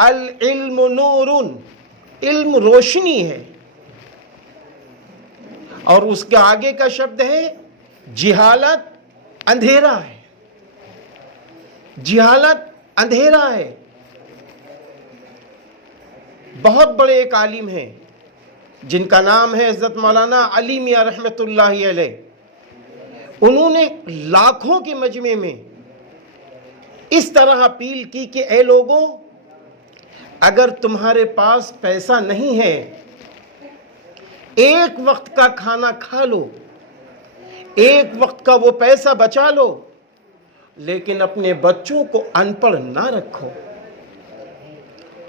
العلم نور، علم روشنی ہے، اور اس کے آگے کا شبد ہے جہالت اندھیرا ہے، جہالت اندھیرا ہے۔ بہت بڑے ایک عالم ہیں جن کا نام ہے حضرت مولانا علی میاں رحمۃ اللہ علیہ، انہوں نے لاکھوں کے مجمع میں اس طرح اپیل کی کہ اے لوگوں، اگر تمہارے پاس پیسہ نہیں ہے، ایک وقت کا کھانا کھا لو، ایک وقت کا وہ پیسہ بچا لو، لیکن اپنے بچوں کو ان پڑھ نہ رکھو،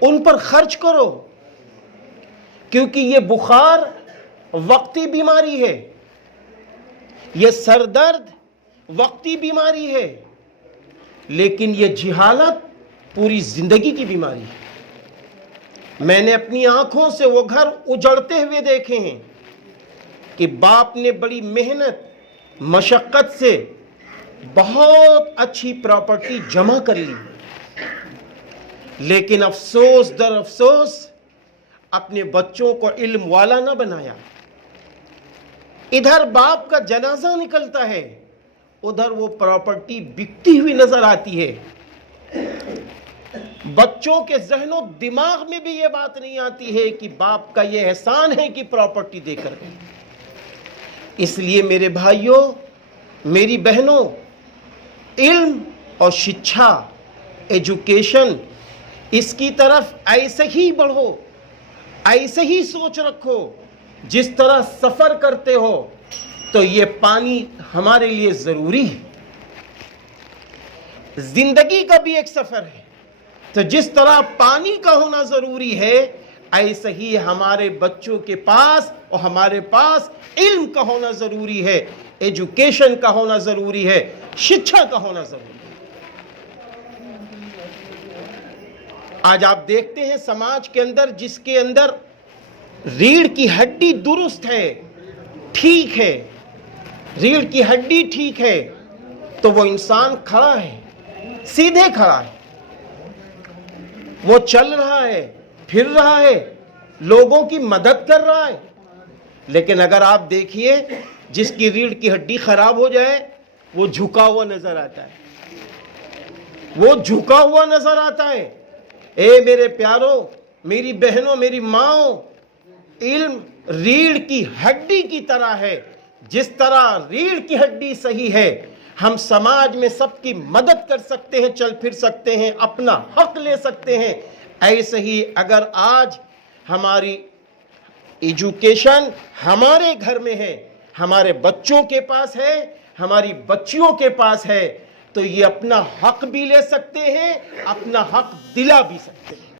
ان پر خرچ کرو، کیونکہ یہ بخار وقتی بیماری ہے، یہ سر درد وقتی بیماری ہے، لیکن یہ جہالت پوری زندگی کی بیماری ہے۔ میں نے اپنی آنکھوں سے وہ گھر اجڑتے ہوئے دیکھے ہیں کہ باپ نے بڑی محنت مشقت سے بہت اچھی پراپرٹی جمع کر لی، لیکن افسوس در افسوس اپنے بچوں کو علم والا نہ بنایا۔ ادھر باپ کا جنازہ نکلتا ہے، ادھر وہ پراپرٹی بکتی ہوئی نظر آتی ہے۔ بچوں کے ذہن و دماغ میں بھی یہ بات نہیں آتی ہے کہ باپ کا یہ احسان ہے کہ پراپرٹی دے کر گئی۔ اس لیے میرے بھائیوں، میری بہنوں، علم اور شکشا، ایجوکیشن، اس کی طرف ایسے ہی بڑھو، ایسے ہی سوچ رکھو جس طرح سفر کرتے ہو تو یہ پانی ہمارے لیے ضروری ہے۔ زندگی کا بھی ایک سفر ہے، تو جس طرح پانی کا ہونا ضروری ہے، ایسے ہی ہمارے بچوں کے پاس اور ہمارے پاس علم کا ہونا ضروری ہے، ایجوکیشن کا ہونا ضروری ہے، شکشا کا ہونا ضروری ہے۔ آج آپ دیکھتے ہیں سماج کے اندر جس کے اندر ریڑھ کی ہڈی درست ہے، ٹھیک ہے، ریڑھ کی ہڈی ٹھیک ہے، تو وہ انسان کھڑا ہے، سیدھے کھڑا ہے، وہ چل رہا ہے، پھر رہا ہے، لوگوں کی مدد کر رہا ہے۔ لیکن اگر آپ دیکھیے جس کی ریڑھ کی ہڈی خراب ہو جائے، وہ جھکا ہوا نظر آتا ہے، وہ جھکا ہوا نظر آتا ہے۔ اے میرے پیاروں، میری بہنوں، میری ماؤں، علم ریڑھ کی ہڈی کی طرح ہے۔ جس طرح ریڑھ کی ہڈی صحیح ہے، ہم سماج میں سب کی مدد کر سکتے ہیں، چل پھر سکتے ہیں، اپنا حق لے سکتے ہیں۔ ایسے ہی اگر آج ہماری ایجوکیشن ہمارے گھر میں ہے، ہمارے بچوں کے پاس ہے، ہماری بچیوں کے پاس ہے، تو یہ اپنا حق بھی لے سکتے ہیں، اپنا حق دلا بھی سکتے ہیں۔